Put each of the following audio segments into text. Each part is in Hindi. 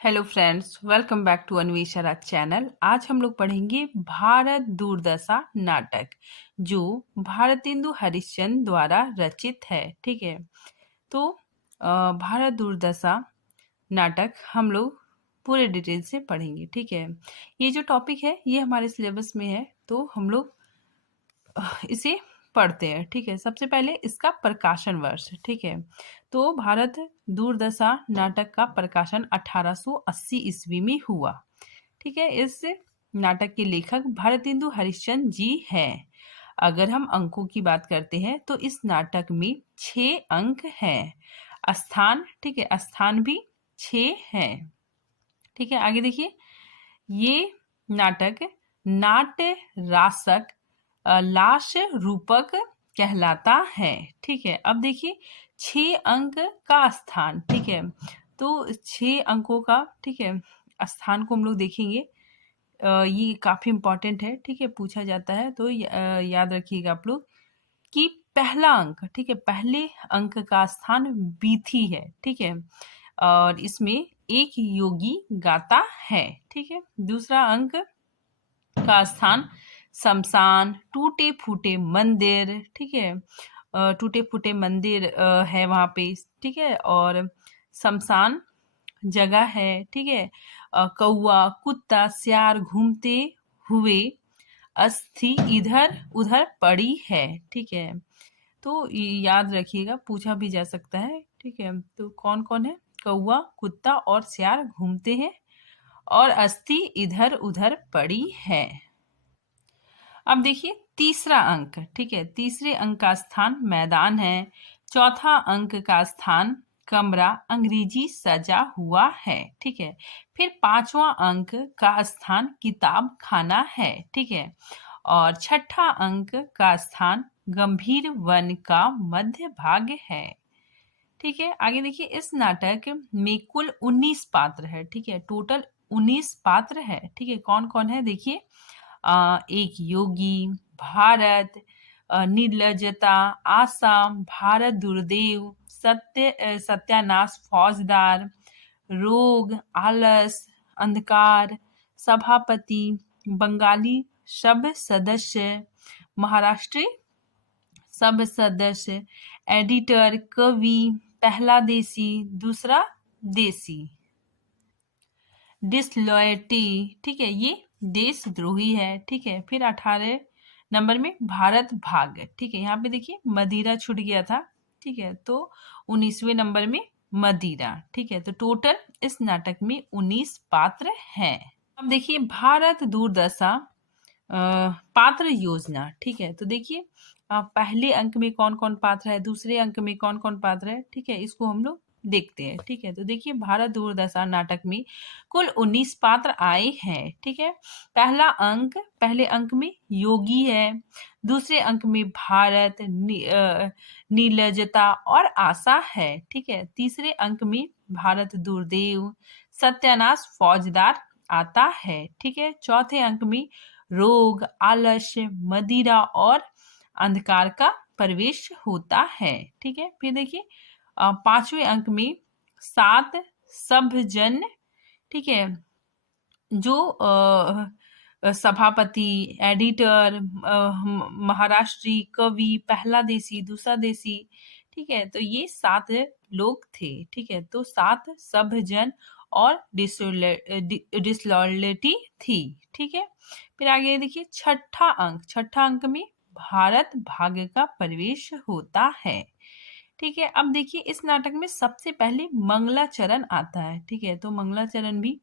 Hello friends, welcome back to Anvesha channel. आज हम लोग पढ़ेंगे भारत दूरदशा नाटक, जो भारतेंदु हरिश्चंद्र द्वारा रचित है। ठीक है, तो भारत दूरदशा नाटक हम लोग पूरे डिटेल से पढ़ेंगे। ठीक है, ये जो टॉपिक है ये हमारे सिलेबस में है, तो हम लोग इसे पढ़ते हैं। ठीक है, सबसे पहले इसका प्रकाशन वर्ष। ठीक है, तो भारत दूरदशा नाटक का प्रकाशन 1880 ईस्वी में हुआ। ठीक है, इस नाटक के लेखक भारतेंदु हरिश्चंद्र जी हैं। अगर हम अंकों की बात करते हैं तो इस नाटक में 6 अंक हैं। स्थान, ठीक है, स्थान भी 6 हैं। ठीक है, आगे देखिए, ये नाटक नाट्य रासक लाश रूपक कहलाता है। ठीक है, अब देखिए 6 अंक का स्थान। ठीक है, तो 6 अंकों का, ठीक है, स्थान को हम लोग देखेंगे। ये काफी इम्पोर्टेंट है। ठीक है, पूछा जाता है तो याद रखिएगा आप लोग कि पहला अंक, ठीक है, पहले अंक का स्थान बीथी है। ठीक है, और इसमें एक योगी गाता है। ठीक है, दूसरा अंक का स्थान शमशान, टूटे फूटे मंदिर। ठीक है, टूटे फूटे मंदिर है वहां पे। ठीक है, और शमशान जगह है। ठीक है, कौआ कुत्ता सियार घूमते हुए अस्थि इधर उधर पड़ी है। ठीक है, तो याद रखिएगा, पूछा भी जा सकता है। ठीक है, तो कौन कौन है? कौआ कुत्ता और सियार घूमते हैं और अस्थि इधर उधर पड़ी है। अब देखिए तीसरा अंक। ठीक है, तीसरे अंक का स्थान मैदान है। चौथा अंक का स्थान कमरा अंग्रेजी सजा हुआ है। ठीक है, फिर पांचवा अंक का स्थान किताब खाना है। ठीक है, और छठा अंक का स्थान गंभीर वन का मध्य भाग है। ठीक है, आगे देखिए, इस नाटक में कुल 19 पात्र है। ठीक है, टोटल 19 पात्र है। ठीक है, कौन कौन है देखिए, एक योगी, भारत, निर्लजता, आसाम, भारत दुर्देव, सत्यानाश फौजदार, रोग, आलस, अंधकार, सभापति, बंगाली सब सदस्य, महाराष्ट्री सब सदस्य, एडिटर, कवि, पहला देसी, दूसरा देसी, डिसलॉयल्टी। ठीक है, ये देशद्रोही है। ठीक है, फिर 18 नंबर में भारत भाग। ठीक है, यहाँ पे देखिए मदिरा छूट गया था। ठीक है, तो 19वें नंबर में मदिरा। ठीक है, तो टोटल इस नाटक में 19 पात्र हैं। अब देखिए भारत दूरदशा पात्र योजना। ठीक है, तो देखिए पहले अंक में कौन कौन पात्र है, दूसरे अंक में कौन कौन पात्र है। ठीक है, इसको हम लोग देखते हैं। ठीक है, तो देखिए भारत दूरदशा नाटक में कुल 19 पात्र आए हैं। ठीक है, पहले अंक में योगी है, दूसरे अंक में भारत, नीलजता और आशा है। ठीक है, तीसरे अंक में भारत दुर्देव, सत्यानाश फौजदार आता है। ठीक है, चौथे अंक में रोग, आलस्य, मदिरा और अंधकार का प्रवेश होता है। ठीक है, फिर देखिए पांचवें अंक में 7 सभ्यजन। ठीक है, जो सभापति, एडिटर, महाराष्ट्री, कवि, पहला देसी, दूसरा देसी। ठीक है, तो ये 7 लोग थे। ठीक है, तो 7 सभ्यजन और डिसलॉयल्टी थी। ठीक है, फिर आगे देखिए छठा अंक में भारत भाग्य का प्रवेश होता है। ठीक है, अब देखिए इस नाटक में सबसे पहले मंगलाचरण आता है। ठीक है, तो मंगलाचरण भी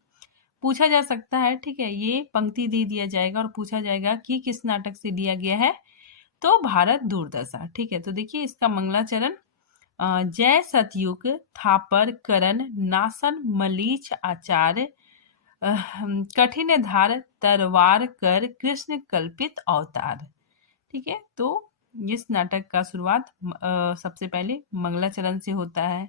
पूछा जा सकता है। ठीक है, ये पंक्ति दे दिया जाएगा और पूछा जाएगा कि किस नाटक से दिया गया है, तो भारत दूरदशा। ठीक है, तो देखिए इसका मंगलाचरण जय सतयुग थापर करण नासन मलीच आचार्य कठिन धार तरवार कर कृष्ण कल्पित अवतार। ठीक है, तो इस नाटक का शुरुआत सबसे पहले मंगलाचरण से होता है।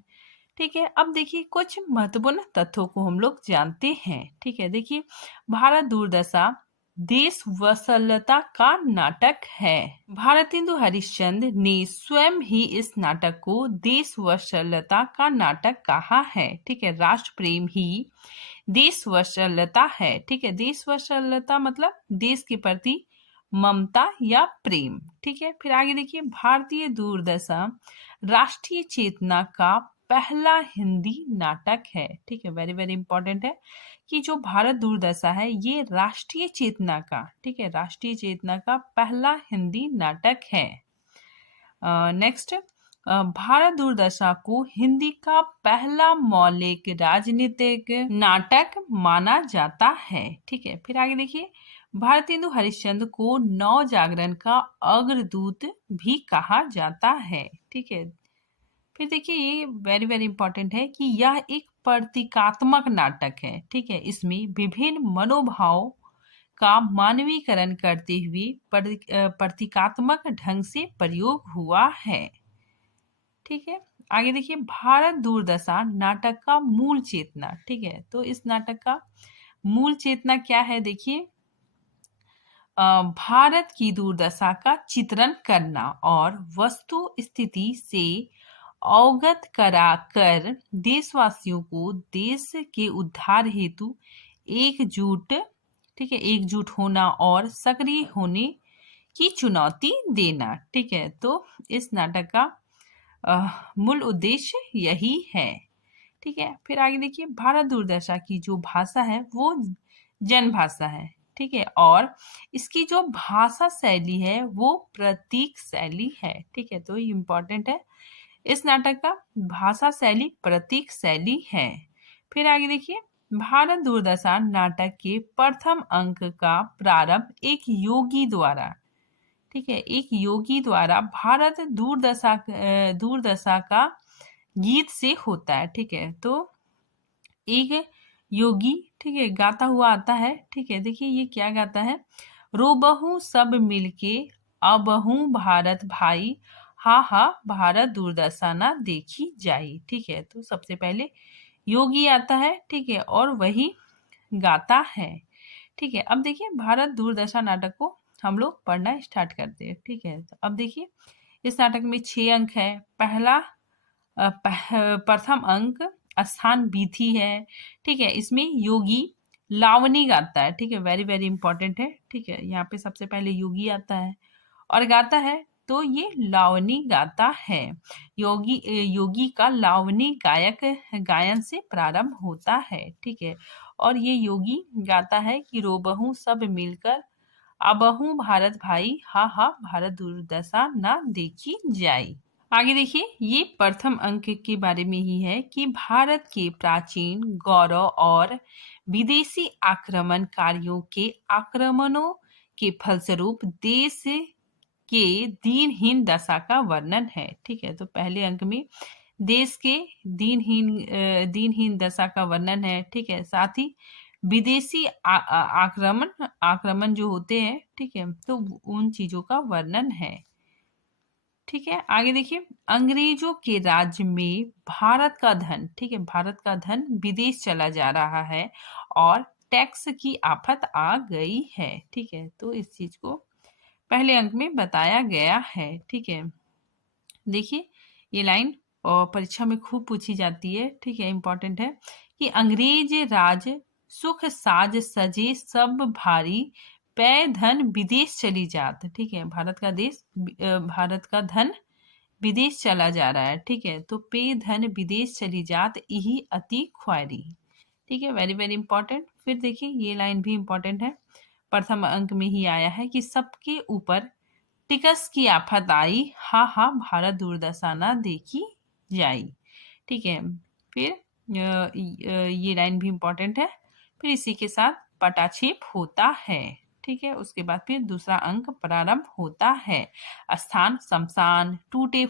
ठीक है, अब देखिए कुछ महत्वपूर्ण तथ्यों को हम लोग जानते हैं। ठीक है, देखिए भारत दूरदशा देश वत्सलता का नाटक है। भारतेंदु हरिश्चंद्र ने स्वयं ही इस नाटक को देश वत्सलता का नाटक कहा है। ठीक है, राष्ट्र प्रेम ही देश वत्सलता है। ठीक है, देश वत्सलता मतलब देश के प्रति ममता या प्रेम। ठीक है, फिर आगे देखिए, भारतीय दूरदर्शन राष्ट्रीय चेतना का पहला हिंदी नाटक है। ठीक है, वेरी वेरी इंपॉर्टेंट है कि जो भारत दूरदर्शन है ये राष्ट्रीय चेतना का, ठीक है, राष्ट्रीय चेतना का पहला हिंदी नाटक है। नेक्स्ट, भारत दूरदर्शन को हिंदी का पहला मौलिक राजनीतिक नाटक माना जाता है। ठीक है, फिर आगे देखिए, भारतेंदु हरिश्चंद्र को नव जागरण का अग्रदूत भी कहा जाता है। ठीक है, फिर देखिए ये वेरी वेरी इंपॉर्टेंट है कि यह एक प्रतीकात्मक नाटक है। ठीक है, इसमें विभिन्न मनोभाव का मानवीकरण करते हुए प्रतीकात्मक ढंग से प्रयोग हुआ है। ठीक है, आगे देखिए, भारत दूरदर्शन नाटक का मूल चेतना। ठीक है, तो इस नाटक का मूल चेतना क्या है? देखिए, भारत की दुर्दशा का चित्रण करना और वस्तु स्थिति से अवगत कराकर देशवासियों को देश के उद्धार हेतु एकजुट, ठीक है, एकजुट होना और सक्रिय होने की चुनौती देना। ठीक है, तो इस नाटक का मूल उद्देश्य यही है। ठीक है, फिर आगे देखिए, भारत दूरदर्शन की जो भाषा है वो जन भाषा है। ठीक है, और इसकी जो भाषा शैली है वो प्रतीक शैली है। ठीक है, तो ये इम्पोर्टेंट है, इस नाटक का भाषा शैली प्रतीक शैली है। फिर आगे देखिए, भारत दूरदर्शन नाटक के प्रथम अंक का प्रारंभ एक योगी द्वारा, ठीक है, एक योगी द्वारा भारत दूरदशा का गीत से होता है। ठीक है, तो एक योगी, ठीक है, गाता हुआ आता है। ठीक है, देखिए ये क्या गाता है? रोबहू सब मिलके अबहू भारत भाई, हा हा भारत दुर्दशा ना देखी जाई। ठीक है, तो सबसे पहले योगी आता है। ठीक है, और वही गाता है। ठीक है, अब देखिए भारत दूरदशा नाटक को हम लोग पढ़ना स्टार्ट करते हैं। ठीक है, तो अब देखिए इस नाटक में 6 अंक है। पहला प्रथम अंक स्थान बीथी है। ठीक है, इसमें योगी लावनी गाता है। ठीक है, वेरी वेरी इंपॉर्टेंट है। ठीक है, यहाँ पे सबसे पहले योगी आता है और गाता है, तो ये लावनी गाता है। योगी का लावनी गायन से प्रारंभ होता है। ठीक है, और ये योगी गाता है कि रोबहू सब मिलकर अबहू भारत भाई, हा हा भारत दुर्दशा ना देखी जाई। आगे देखिए, ये प्रथम अंक के बारे में ही है कि भारत के प्राचीन गौरव और विदेशी आक्रमणकारियों के आक्रमणों के फलस्वरूप देश के दीनहीन दशा का वर्णन है। ठीक है, तो पहले अंक में देश के दीनहीन दशा का वर्णन है। ठीक है, साथ ही विदेशी आक्रमण जो होते हैं, ठीक है, तो उन चीजों का वर्णन है। ठीक है, आगे देखिए, अंग्रेजों के राज्य में भारत का धन, ठीक है, भारत का धन विदेश चला जा रहा है और टैक्स की आफत आ गई है। ठीक है, तो इस चीज को पहले अंक में बताया गया है। ठीक है, देखिए ये लाइन परीक्षा में खूब पूछी जाती है। ठीक है, इंपॉर्टेंट है कि अंग्रेज राज सुख साज सजे सब भारी, पै धन विदेश चली जात। ठीक है, भारत का धन विदेश चला जा रहा है। ठीक है, तो पे धन विदेश चली जात, यही अति ख्वारी। ठीक है, वेरी वेरी इंपॉर्टेंट। फिर देखिए ये लाइन भी इंपॉर्टेंट है, प्रथम अंक में ही आया है कि सबके ऊपर टिकस की आफत आई, हा हा भारत दुर्दशा ना देखी जाई। ठीक है, फिर ये लाइन भी इंपॉर्टेंट है। फिर इसी के साथ पटाक्षेप होता है। ठीक है, उसके बाद फिर दूसरा अंक प्रारंभ होता है। स्थान शमशान, टूटे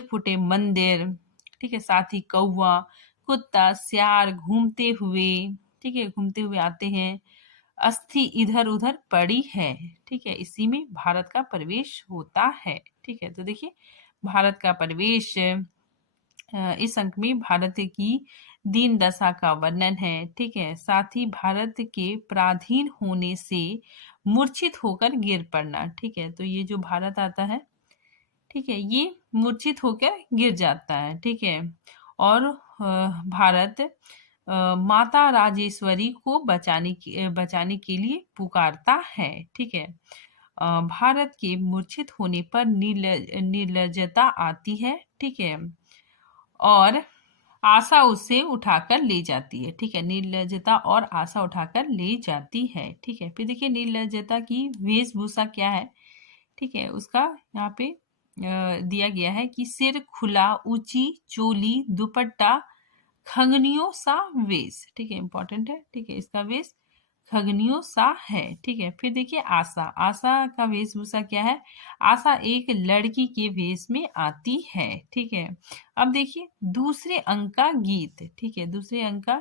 फूटे मंदिर, ठीक है, साथ ही कौवा कुत्ता सियार घूमते हुए, ठीक है, घूमते हुए आते हैं। अस्थि इधर उधर पड़ी है। ठीक है, इसी में भारत का प्रवेश होता है। ठीक है, तो देखिए भारत का प्रवेश, इस अंक में भारत की दीन दशा का वर्णन है। ठीक है, साथ ही भारत के पराधीन होने से मूर्छित होकर गिर पड़ना। ठीक है, तो ये जो भारत आता है, ठीक है, ये मूर्छित होकर गिर जाता है। ठीक है, और भारत माता राजेश्वरी को बचाने के लिए पुकारता है। ठीक है, भारत के मूर्छित होने पर निर्लजता आती है। ठीक है, और आशा उसे उठाकर ले जाती है। ठीक है, निर्लजता और आशा उठाकर ले जाती है। ठीक है, फिर देखिए निर्लजता की वेशभूषा क्या है। ठीक है, उसका यहाँ पे दिया गया है कि सिर खुला, ऊंची चोली, दुपट्टा, खंगनियों सा वेश। ठीक है, इंपॉर्टेंट है। ठीक है, इसका वेश खगनियों सा है। ठीक है, फिर देखिए आशा, आशा का वेशभूषा क्या है। आशा एक लड़की के वेश में आती है। ठीक है, अब देखिए दूसरे अंक का गीत। ठीक है, दूसरे अंक का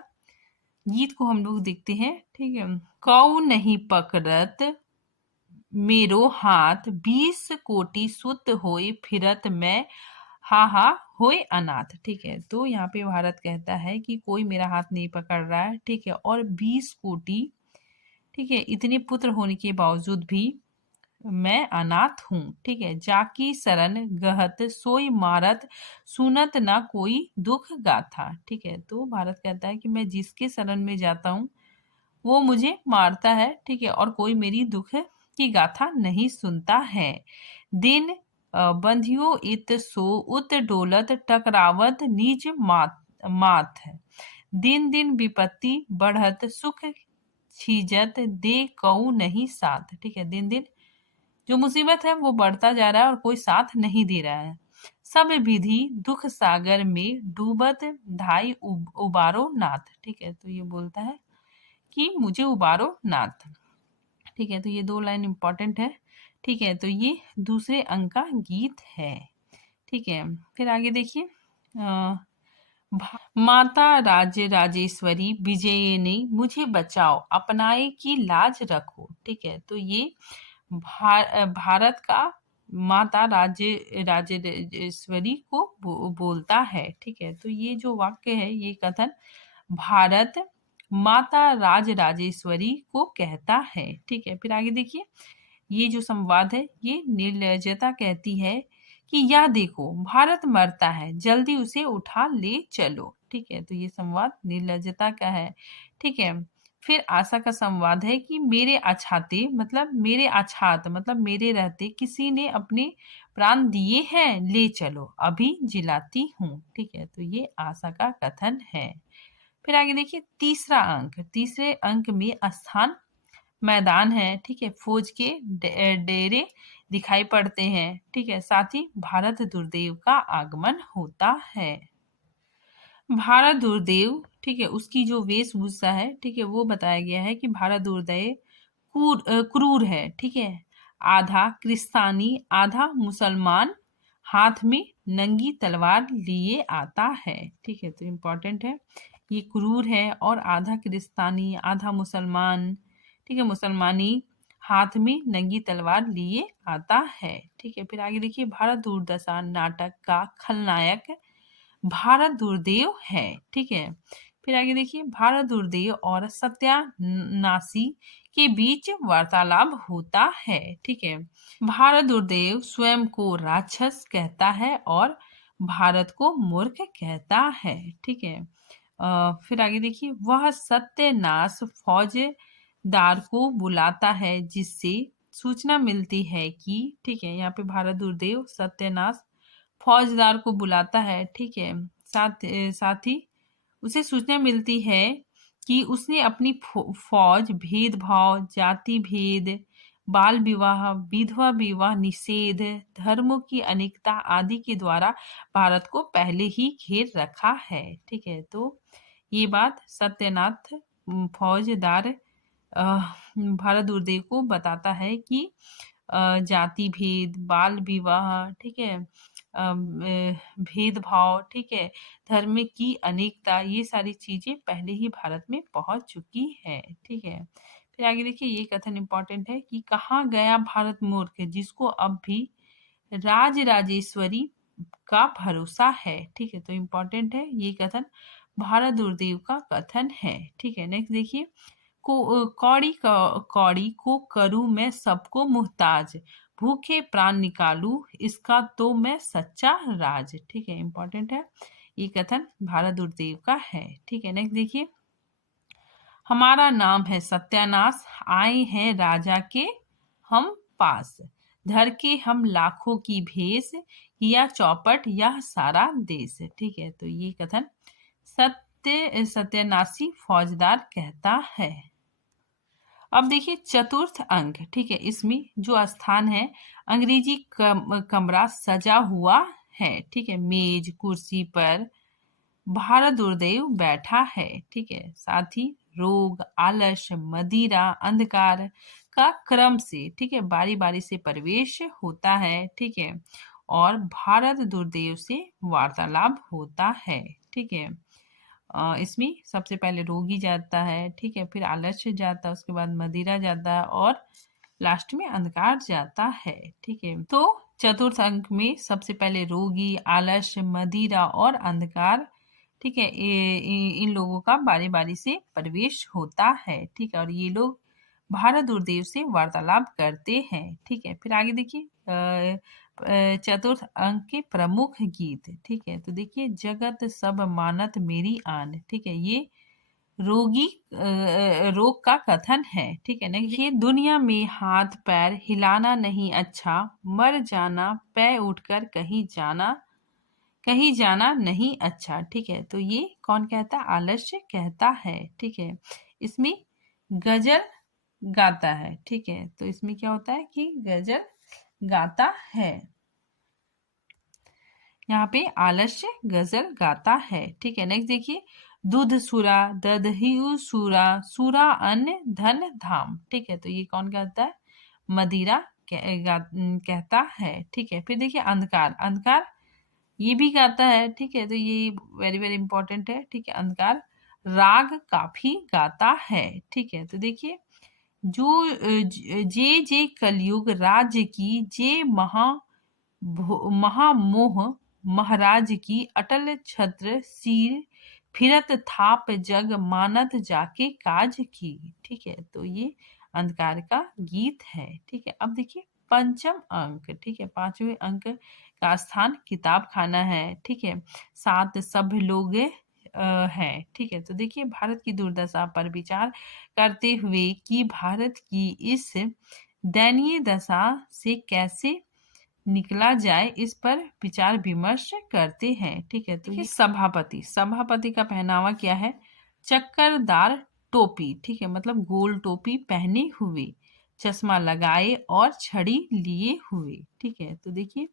गीत को हम लोग देखते हैं। ठीक है, कौ नहीं पकड़त मेरो हाथ, 20 कोटि सुत होए फिरत मैं, हा हा होए अनाथ। ठीक है, तो यहाँ पे भारत कहता है कि कोई मेरा हाथ नहीं पकड़ रहा है। ठीक है, और 20 कोटि, ठीक है, इतने पुत्र होने के बावजूद भी मैं अनाथ हूँ। ठीक है, जाकी शरण गहत सोई मारत, सुनत ना कोई दुख गाथा। ठीक है, तो भारत कहता है कि मैं जिसके शरण में जाता हूँ वो मुझे मारता है। ठीक है, और कोई मेरी दुख की गाथा नहीं सुनता है। दिन बंधियो इत सो उत डोलत, टकरावत निज मात है। दिन दिन विपत्ति बढ़त, सुख छीजत, दे कऊ नहीं साथ। ठीक है, दिन दिन जो मुसीबत है वो बढ़ता जा रहा है और कोई साथ नहीं दे रहा है। सब विधि दुख सागर में डूबत, ढाई उबारो नाथ। ठीक है, तो ये बोलता है कि मुझे उबारो नाथ। ठीक है, तो ये 2 लाइन इंपॉर्टेंट है। ठीक है, तो ये दूसरे अंक का गीत है। ठीक है, फिर आगे देखिए माता राज्य राजेश्वरी विजयिनी मुझे बचाओ, अपनाए की लाज रखो। ठीक है, तो ये भारत का माता राज्य राजेश्वरी को बोलता है। ठीक है, तो ये जो वाक्य है, ये कथन भारत माता राज राजेश्वरी को कहता है। ठीक है, फिर आगे देखिए ये जो संवाद है, ये निर्लजता कहती है कि यह देखो भारत मरता है, जल्दी उसे उठा ले चलो। ठीक है, तो ये संवाद निर्लजता का है। ठीक है, फिर आशा का संवाद है कि मेरे अछाते मतलब मेरे रहते किसी ने अपने प्राण दिए हैं, ले चलो अभी जिलाती हूँ। ठीक है, तो ये आशा का कथन है। फिर आगे देखिए तीसरा अंक, तीसरे अंक में स्थान मैदान है। ठीक है, फौज के डेरे दिखाई पड़ते हैं। ठीक है, साथ ही भारत दुर्देव का आगमन होता है। भारत दुर्देव, ठीक है, उसकी जो वेशभूषा है, ठीक है, वो बताया गया है कि भारत दुर्देव क्रूर है। ठीक है, आधा क्रिस्तानी आधा मुसलमान, हाथ में नंगी तलवार लिए आता है। ठीक है, तो इम्पोर्टेंट है, ये क्रूर है और आधा क्रिस्तानी आधा मुसलमान, ठीक है, मुसलमानी, हाथ में नंगी तलवार लिए आता है। ठीक है, फिर आगे देखिए भारत दुर्दशा नाटक का खलनायक भारत दुर्देव है। ठीक है, फिर आगे देखिए भारत दुर्देव और सत्यानाशी के बीच वार्तालाप होता है। ठीक है, भारत दुर्देव स्वयं को राक्षस कहता है और भारत को मूर्ख कहता है। ठीक है, फिर आगे देखिए वह सत्यानाश फौजदार को बुलाता है, जिससे सूचना मिलती है कि, ठीक है, यहाँ पे भारत दुर्देव सत्यानाश फौजदार को बुलाता है। ठीक है, साथ ही उसे सूचना मिलती है कि उसने अपनी फौज भेदभाव, जाति भेद, बाल विवाह, विधवा विवाह निषेध, धर्मों की अनेकता आदि के द्वारा भारत को पहले ही घेर रखा है। ठीक है, तो ये बात सत्यनाथ फौजदार भारत दुर्देव को बताता है कि जाति भेद, बाल विवाह, ठीक है, भेदभाव, ठीक है, धर्म की अनेकता, ये सारी चीजें पहले ही भारत में पहुंच चुकी है। ठीक है, फिर आगे देखिए ये कथन इंपॉर्टेंट है कि कहाँ गया भारत मूर्ख, जिसको अब भी राज राजेश्वरी का भरोसा है। ठीक है, तो इम्पोर्टेंट है ये कथन, भारत दुर्देव का कथन है। ठीक है, नेक्स्ट देखिए, कौड़ी को करूँ मैं सबको मुहताज, भूखे प्राण निकालू इसका तो मैं सच्चा राज। ठीक है, इंपॉर्टेंट है, ये कथन भारत दुर्देव का है। ठीक है, नेक्स्ट देखिए, हमारा नाम है सत्यानाश, आए हैं राजा के हम पास, धर के हम लाखों की भेष, किया चौपट यह सारा देश। ठीक है, तो ये कथन सत्यानाशी फौजदार कहता है। अब देखिए चतुर्थ अंक। ठीक है, इसमें जो स्थान है अंग्रेजी कमरा सजा हुआ है। ठीक है, मेज कुर्सी पर भारत दुर्देव बैठा है। ठीक है, साथ ही रोग आलस्य मदिरा अंधकार का क्रम से, ठीक है, बारी बारी से प्रवेश होता है। ठीक है, और भारत दुर्देव से वार्तालाप होता है। ठीक है, इसमें सबसे पहले रोगी जाता है। ठीक है, फिर आलस्य जाता है, उसके बाद मदिरा जाता है और लास्ट में अंधकार जाता है। ठीक है, तो चतुर्थ अंक में सबसे पहले रोगी आलस्य मदिरा और अंधकार, ठीक है, इन लोगों का बारी बारी से प्रवेश होता है। ठीक है, और ये लोग भारत दुर्देव से वार्तालाप करते हैं। ठीक है, फिर आगे देखिए चतुर्थ अंक के प्रमुख गीत। ठीक है, तो देखिए जगत सब मानत मेरी आन। ठीक है, ये रोगी रोग का कथन है। ठीक है, देखिए दुनिया में हाथ पैर हिलाना नहीं अच्छा, मर जाना पै उठकर कहीं जाना नहीं अच्छा। ठीक है, तो ये कौन कहता है? आलस्य कहता है। ठीक है, इसमें गजल गाता है। ठीक है, तो इसमें क्या होता है कि गजल गाता है, यहाँ पे आलस्य गजल गाता है। ठीक है, नेक्स्ट देखिए, दूध सुरा दधयु सूरा, सूरा अन्न धन धाम। ठीक है, तो ये कौन कहता है? मदिरा कहता है। ठीक है, फिर देखिए अंधकार, अंधकार ये भी गाता है। ठीक है, तो ये वेरी वेरी इंपॉर्टेंट है। ठीक है, अंधकार राग काफी गाता है। ठीक है, तो देखिए जे कलयुग राज्य की, जे महामोह महाराज की, अटल छत्र सिर फिरत थाप जग, मानत जाके काज की। ठीक है, तो ये अंधकार का गीत है। ठीक है, अब देखिए पंचम अंक। ठीक है, पांचवें अंक का स्थान किताब खाना है। ठीक है, साथ सब लोग हैं। ठीक है, तो देखिए भारत की दुर्दशा पर विचार करते हुए कि भारत की इस दयनीय दशा से कैसे निकला जाए, इस पर विचार विमर्श करते हैं। ठीक है, तो ये सभापति, सभापति का पहनावा क्या है? चक्करदार टोपी। ठीक है, मतलब गोल टोपी पहने हुए, चश्मा लगाए और छड़ी लिए हुए। ठीक है, तो देखिए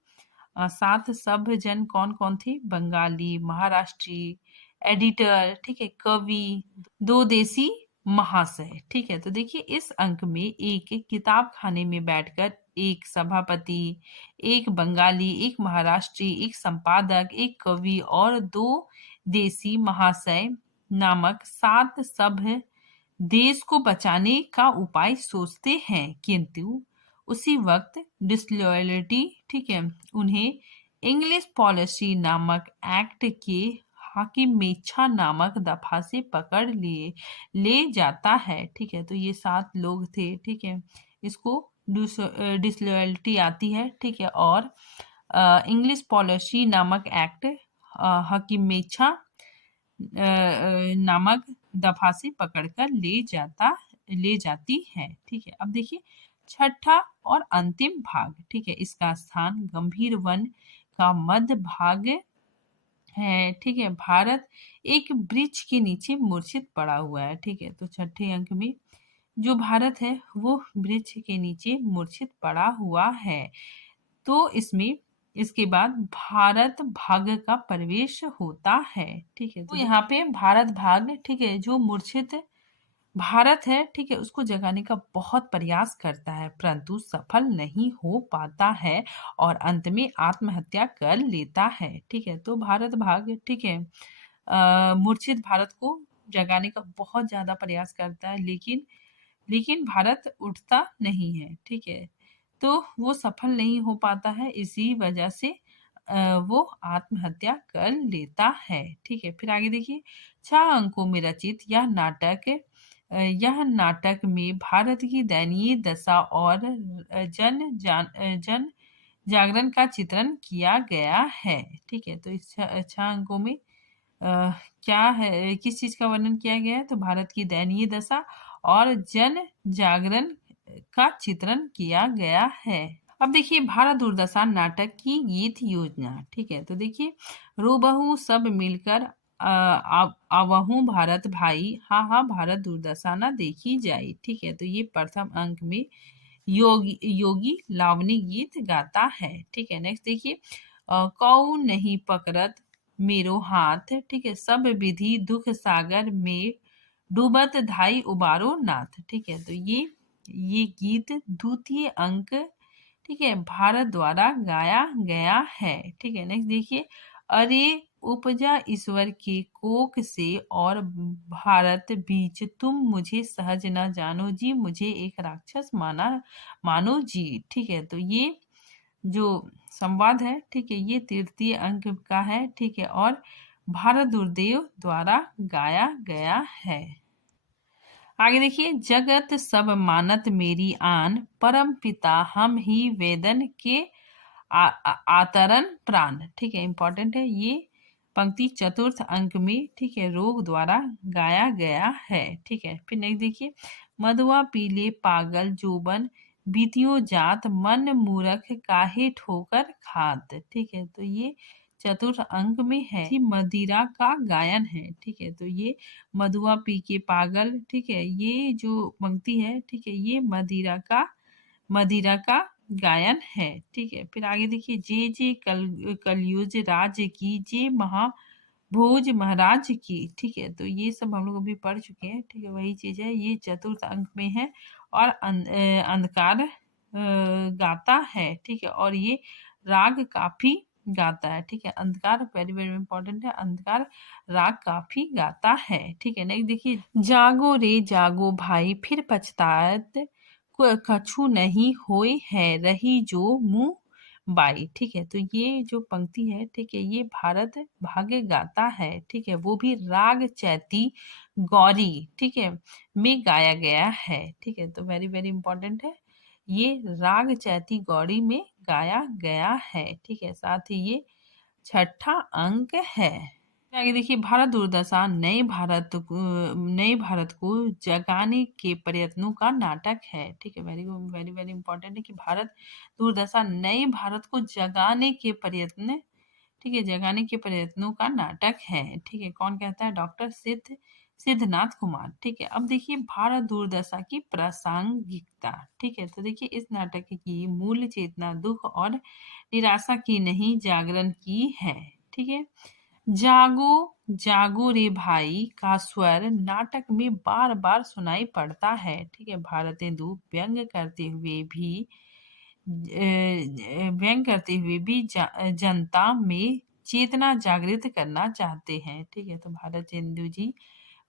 साथ सब जन कौन कौन थे? बंगाली, महाराष्ट्री, एडिटर, ठीक है, कवि, दो देसी महाशय। ठीक है, तो देखिए इस अंक में एक किताब खाने में बैठकर एक सभापति, एक बंगाली, एक महाराष्ट्री, एक संपादक, एक कवि और दो देसी महाशय नामक सात सभ्य देश को बचाने का उपाय सोचते हैं, किंतु उसी वक्त डिसलॉयल्टी, ठीक है, उन्हें इंग्लिश पॉलिसी नामक एक्ट के हाकिम मेच्छा नामक दफा से पकड़ ले जाता है। ठीक है, तो ये सात लोग थे। ठीक है, इसको डिसलॉयल्टी आती है। ठीक है, और इंग्लिश पॉलिसी नामक एक्ट हाकिम मेच्छा नामक दफा से पकड़कर ले जाती है। ठीक है, अब देखिए छठा और अंतिम भाग। ठीक है, इसका स्थान गंभीर वन का मध्य भाग है। ठीक है, भारत एक वृक्ष के नीचे मूर्छित पड़ा हुआ है। ठीक है, तो छठे अंक में जो भारत है वो वृक्ष के नीचे मूर्छित पड़ा हुआ है। तो इसमें इसके बाद भारत भाग का प्रवेश होता है। ठीक है, तो यहाँ पे भारत भाग, ठीक है, जो मूर्छित भारत है, ठीक है, उसको जगाने का बहुत प्रयास करता है, परंतु सफल नहीं हो पाता है और अंत में आत्महत्या कर लेता है। ठीक है, तो भारत भाग, ठीक है, मूर्छित भारत को जगाने का बहुत ज्यादा प्रयास करता है, लेकिन भारत उठता नहीं है। ठीक है, तो वो सफल नहीं हो पाता है, इसी वजह से वो आत्महत्या कर लेता है। ठीक है, फिर आगे देखिए 6 अंकों में रचित यह नाटक में भारत की दयनीय दशा और जन जागरण का चित्रण किया गया है। ठीक है, तो इस 6 अंकों में क्या है, किस चीज का वर्णन किया गया है? तो भारत की दयनीय दशा और जन जागरण का चित्रण किया गया है। अब देखिए भारत दुर्दशा नाटक की गीत योजना। ठीक है, तो देखिए रोबहु सब मिलकर आवहु भारत भाई, हाँ हाँ भारत दुर्दशा ना देखी जाए। ठीक है, तो ये प्रथम अंक में योगी योगी लावनी गीत गाता है। ठीक है, नेक्स्ट देखिए कौ नहीं पकड़त मेरो हाथ। ठीक है, सब विधि दुख सागर में डूबत धाई उबारो नाथ। ठीक है, तो ये गीत द्वितीय अंक, ठीक है, भारत द्वारा गाया गया है। ठीक है, नेक्स्ट देखिए अरे उपजा ईश्वर के कोख से और भारत बीच तुम मुझे सहज न जानो जी, मुझे एक राक्षस मानो जी। ठीक है, तो ये जो संवाद है, ठीक है, ये तृतीय अंक का है। ठीक है, और भारत दुर्देव द्वारा गाया गया है। आगे देखिए जगत सब मानत मेरी आन, परम पिता हम ही वेदन के आतरन प्राण। ठीक है, इंपॉर्टेंट है ये पंक्ति चतुर्थ अंक में, ठीक है, रोग द्वारा गाया गया है। ठीक है, फिर नेक्स्ट देखिए मधुआ पीले पागल जोबन बीतियों जात, मन मूरख काहे ठोकर खात। ठीक है, तो ये चतुर्थ अंक में है। मदिरा का गायन है। ठीक है, तो ये मधुआ पी के पागल, ठीक है, ये जो पंक्ति है, ठीक है, ये मदिरा का गायन है। ठीक है, फिर आगे देखिए जे कलयुज राज की, जे महाभोज महाराज की। ठीक है, तो ये सब हम लोग अभी पढ़ चुके हैं। ठीक है, वही चीज है, ये चतुर्थ अंक में है और अंधकार गाता है। ठीक है, और ये राग काफी गाता है। ठीक है, अंधकार वेरी वेरी इंपॉर्टेंट है, अंधकार राग काफी गाता है। ठीक है, नेक्स्ट देखिए जागो रे जागो भाई फिर पछतात कछु नहीं होय है रही जो मुंह बाई। ठीक है, तो ये जो पंक्ति है, ठीक है, ये भारत भाग्य गाता है। ठीक है, वो भी राग चैती गौरी, ठीक है, में गाया गया है। ठीक है, तो वेरी वेरी इंपॉर्टेंट है, ये राग चैती गौरी में गाया गया है। ठीक है, साथ ही ये छठा अंक है। आगे देखिए भारत दुर्दशा नए भारत को जगाने के प्रयत्नों का नाटक है। ठीक है, वेरी वेरी वेरी इंपॉर्टेंट है कि भारत दुर्दशा नए भारत को जगाने के प्रयत्न, ठीक है, जगाने के प्रयत्नों का नाटक है। ठीक है, कौन कहता है? डॉक्टर सिद्धनाथ कुमार। ठीक है, अब देखिए भारत दुर्दशा की प्रासंगिकता। ठीक है, तो देखिए इस नाटक की मूल चेतना दुख और निराशा की नहीं, जागरण की है। ठीक है, जागो जागो रे भाई का स्वर नाटक में बार बार सुनाई पड़ता है। ठीक है, भारतेंदु व्यंग करते हुए भी जनता में चेतना जागृत करना चाहते हैं। ठीक है, तो भारतेंदु जी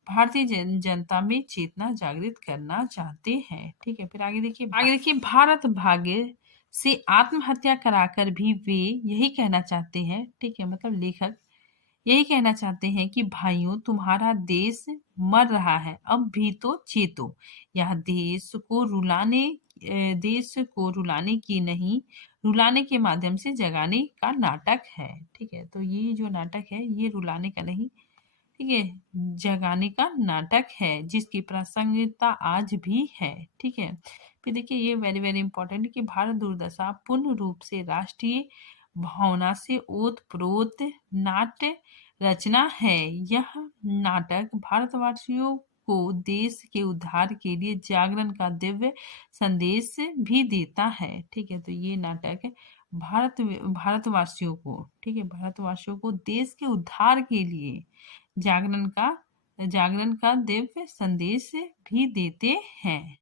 भारतीय जनता में चेतना जागृत करना चाहते हैं। ठीक है, फिर आगे देखिए भारत भाग्य से आत्महत्या कराकर भी वे यही कहना चाहते हैं। ठीक है, मतलब लेखक यही कहना चाहते हैं कि भाइयों तुम्हारा देश मर रहा है, अब भी तो चेतो। यह देश को रुलाने की नहीं, रुलाने के माध्यम से जगाने का नाटक है। ठीक है, तो ये जो नाटक है ये रुलाने का नहीं, ठीक है, जगाने का नाटक है, जिसकी प्रासंगिकता आज भी है। ठीक है, फिर देखिए ये वेरी वेरी इंपॉर्टेंट है कि भारत दुर्दशा पूर्ण रूप से राष्ट्रीय भावना से ओतप्रोत नाट्य रचना है। यह नाटक भारतवासियों को देश के उद्धार के लिए जागरण का दिव्य संदेश भी देता है। ठीक है, तो ये नाटक भारतवासियों को, ठीक है, भारतवासियों को देश के उद्धार के लिए जागरण का दिव्य संदेश भी देते हैं।